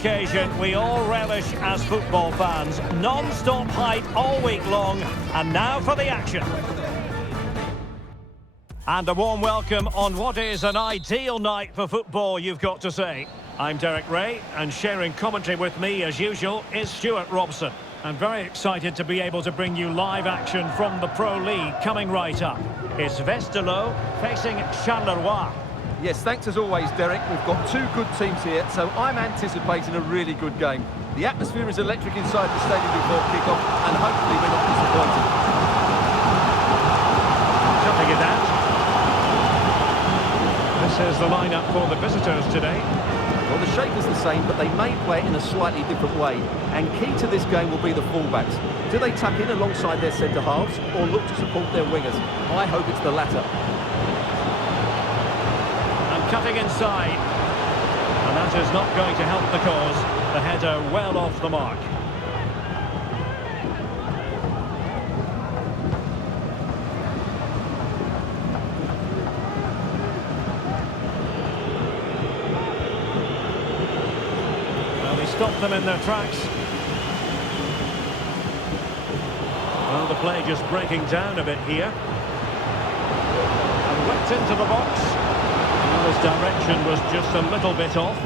Occasion we all relish as football fans. Non-stop hype all week long, and now for the action. And a warm welcome on what is an ideal night for football, you've got to say. I'm Derek Ray, and sharing commentary with me as usual is Stuart Robson. I'm very excited to be able to bring you live action from the Pro League coming right up. It's Westerlo facing Charleroi. Yes, thanks as always, Derek. We've got two good teams here, so I'm anticipating a really good game. The atmosphere is electric inside the stadium before kick-off, and hopefully we're not disappointed. Jumping it out. This is the lineup for the visitors today. Well, the shape is the same, but they may play it in a slightly different way. And key to this game will be the fullbacks. Do they tuck in alongside their centre-halves, or look to support their wingers? I hope it's the latter. Cutting inside, and that is not going to help the cause. The header well off the mark. Well, they stopped them in their tracks. Well, the play just breaking down a bit here. And whipped into the box. His direction was just a little bit off.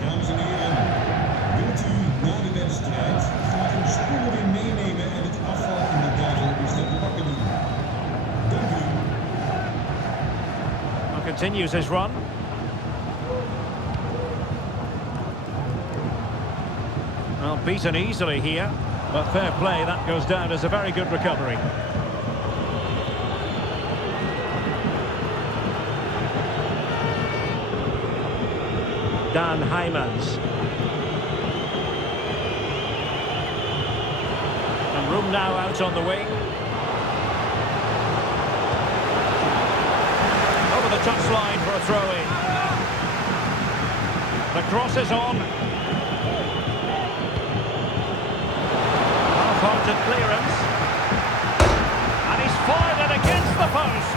Dames en heren, wilt u na de wedstrijd graag uw spullen weer meenemen en het afval in de duivel is te pakken doen? Dank u. Now continues his run. Well, beaten easily here. But fair play, that goes down as a very good recovery. Dan Heymans. And room now out on the wing. Over the touchline for a throw-in. The cross is on. Clearance, and he's fired it against the post.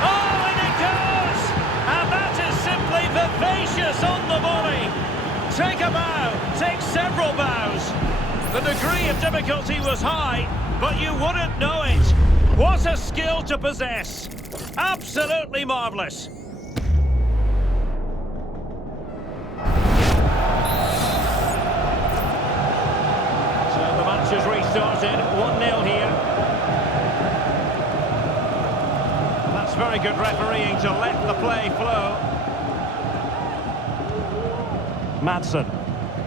Oh, and it goes, and that is simply vivacious on the volley. Take a bow, take several bows. The degree of difficulty was high, but you wouldn't know it. What a skill to possess. Absolutely marvellous. Has restarted, 1-0 here. That's very good refereeing to let the play flow. Madsen,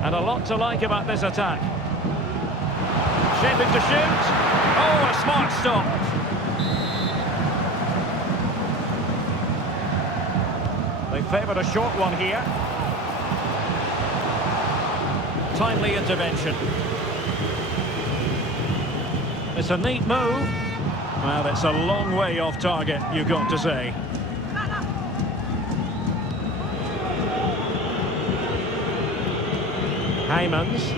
and a lot to like about this attack. Shaping to shoot. Oh, a smart stop. They favoured a short one here. Timely intervention. It's a neat move. Well, it's a long way off target, you've got to say. Heymans.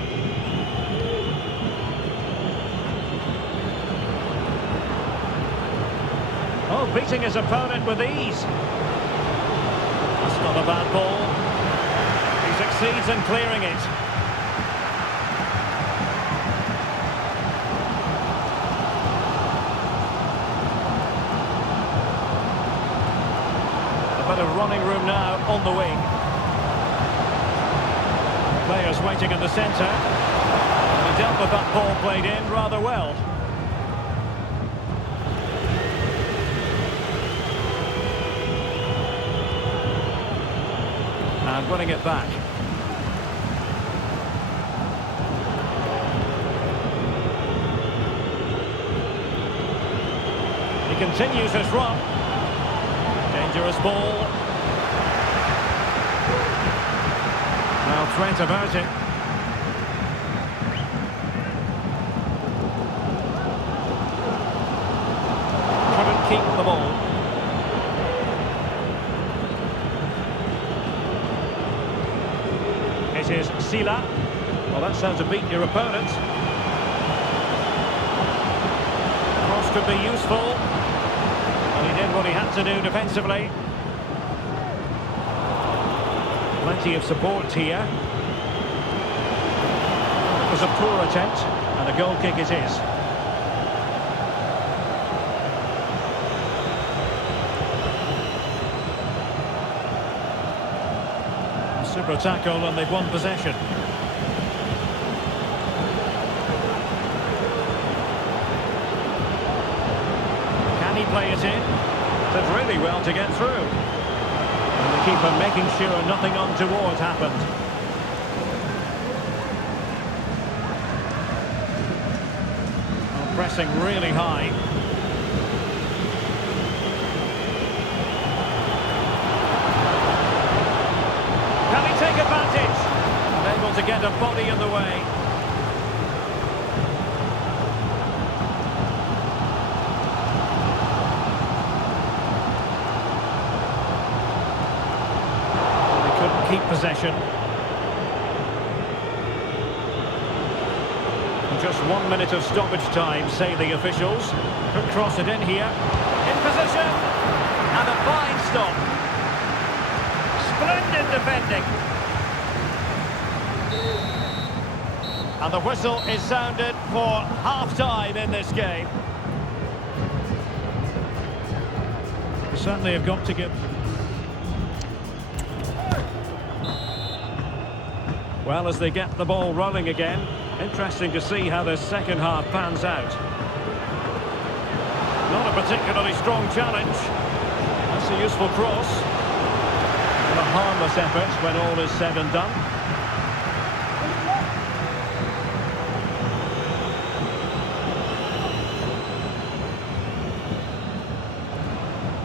Oh, beating his opponent with ease. That's not a bad ball. He succeeds in clearing it. A bit of running room now on the wing. Players waiting in the centre. And he dealt with that ball played in rather well. And winning it back. He continues his run. Dangerous ball. Now Trent about it. Couldn't keep the ball. It is Sila. Well, that's how to beat your opponent. Cross could be useful. And he did what he had to do defensively. Plenty of support here. It was a poor attempt, and a goal kick it is. Super tackle, and they've won possession. Can he play it in? Did really well to get through. And the keeper making sure nothing untoward happened. Pressing really high. Can he take advantage? Able to get a body in the way. They couldn't keep possession. Just 1 minute of stoppage time, say the officials. Could cross it in here. In position. And a fine stop. Splendid defending. And the whistle is sounded for half-time in this game. They certainly have got to give... Well, as they get the ball rolling again, interesting to see how the second half pans out. Not a particularly strong challenge. That's a useful cross. And a harmless effort when all is said and done.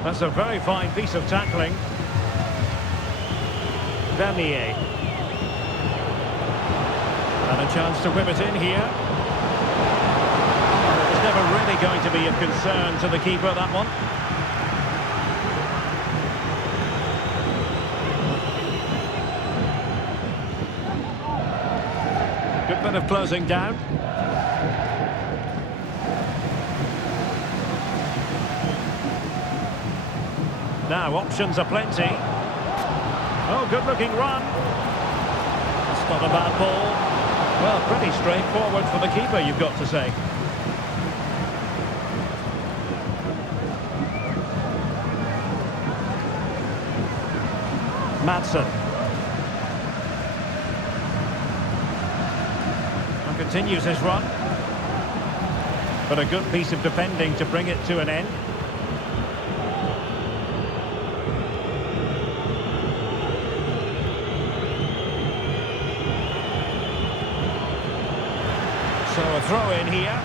That's a very fine piece of tackling. Vernier. And a chance to whip it in here. It's never really going to be of concern to the keeper, that one. Good bit of closing down. Now, options are plenty. Oh, good-looking run. It's not a bad ball. Well, pretty straightforward for the keeper, you've got to say. Madsen. And continues his run. But a good piece of defending to bring it to an end. So a throw in here.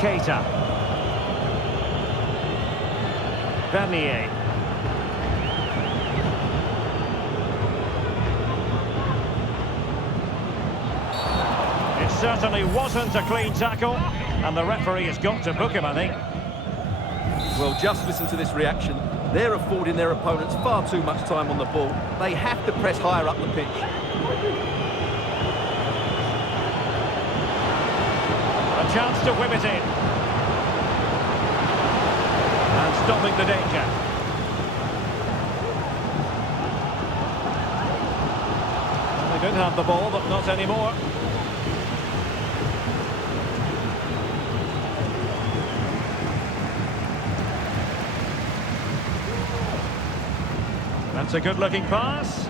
Keita. Vernier. It certainly wasn't a clean tackle, and the referee has got to book him, I think. Well, just listen to this reaction. They're affording their opponents far too much time on the ball. They have to press higher up the pitch. A chance to whip it in. And stopping the danger. They did have the ball, but not anymore. That's a good-looking pass.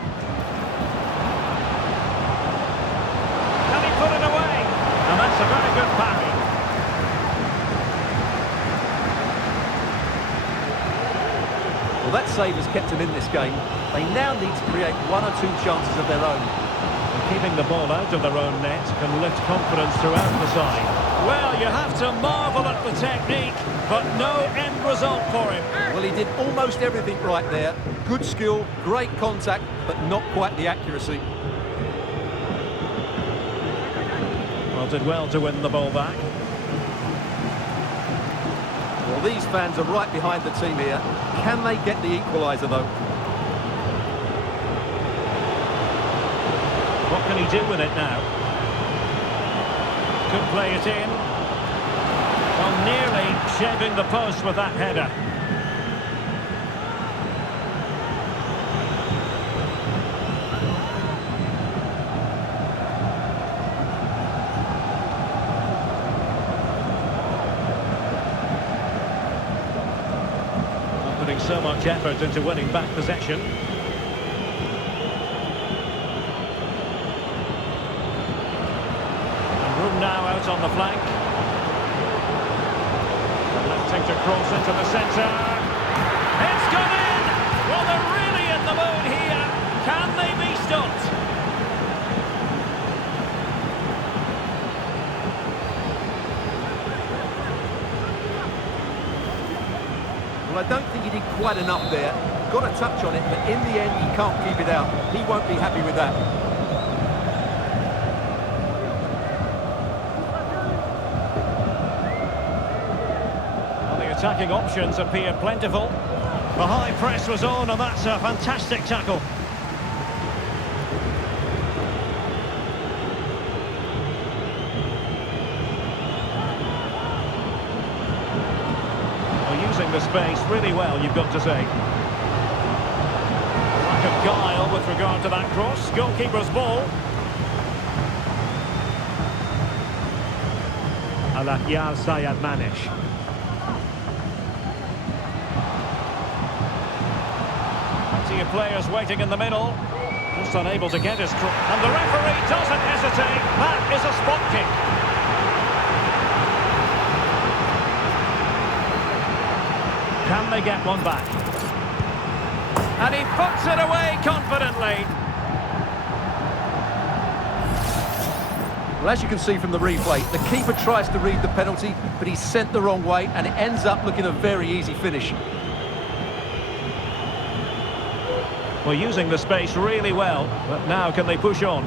Can he put it away? And that's a very good parry. Well, that save has kept them in this game. They now need to create one or two chances of their own. And keeping the ball out of their own net can lift confidence throughout the side. Well, you have to marvel at the technique, but no end result for him. Well, he did almost everything right there. Good skill, great contact, but not quite the accuracy. Well, did well to win the ball back. Well, these fans are right behind the team here. Can they get the equaliser, though? What What can he do with it now? Could play it in. Well, nearly shaving the post with that header. Not putting so much effort into winning back possession. Now out on the flank. Attempting to cross into the centre. It's gone in! Well, they're really in the mood here. Can they be stopped? Well, I don't think he did quite enough there. Got a touch on it, but in the end, he can't keep it out. He won't be happy with that. Attacking options appear plentiful. The high press was on, and that's a fantastic tackle. Well, using the space really well, you've got to say. Lack of guile with regard to that cross. Goalkeeper's ball. Alahyar Sayadmanish. Of players waiting in the middle, just unable to get his cross, and the referee doesn't hesitate. That is a spot kick. Can they get one back? And he puts it away confidently. Well, as you can see from the replay, the keeper tries to read the penalty, but he's sent the wrong way, and it ends up looking a very easy finish. Well, using the space really well, but now can they push on?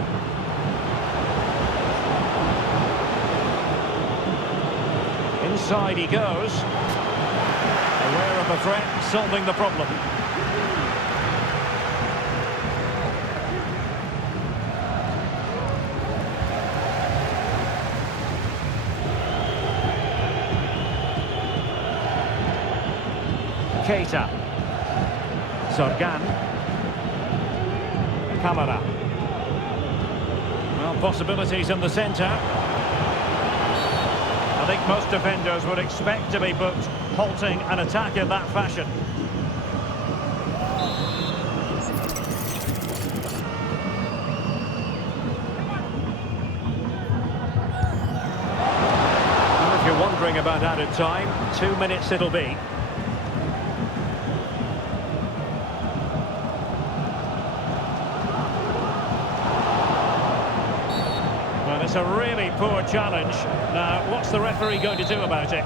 Inside he goes. Aware of the threat, solving the problem. Keita. Zorgan. Camara. Well, possibilities in the centre. I think most defenders would expect to be booked, halting an attack in that fashion. And if you're wondering about added time, 2 minutes it'll be. It's a really poor challenge. Now, what's the referee going to do about it?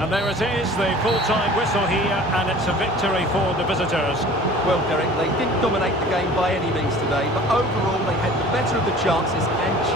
And there it is, the full-time whistle here, and it's a victory for the visitors. Well, Derek, they didn't dominate the game by any means today, but overall they had the better of the chances and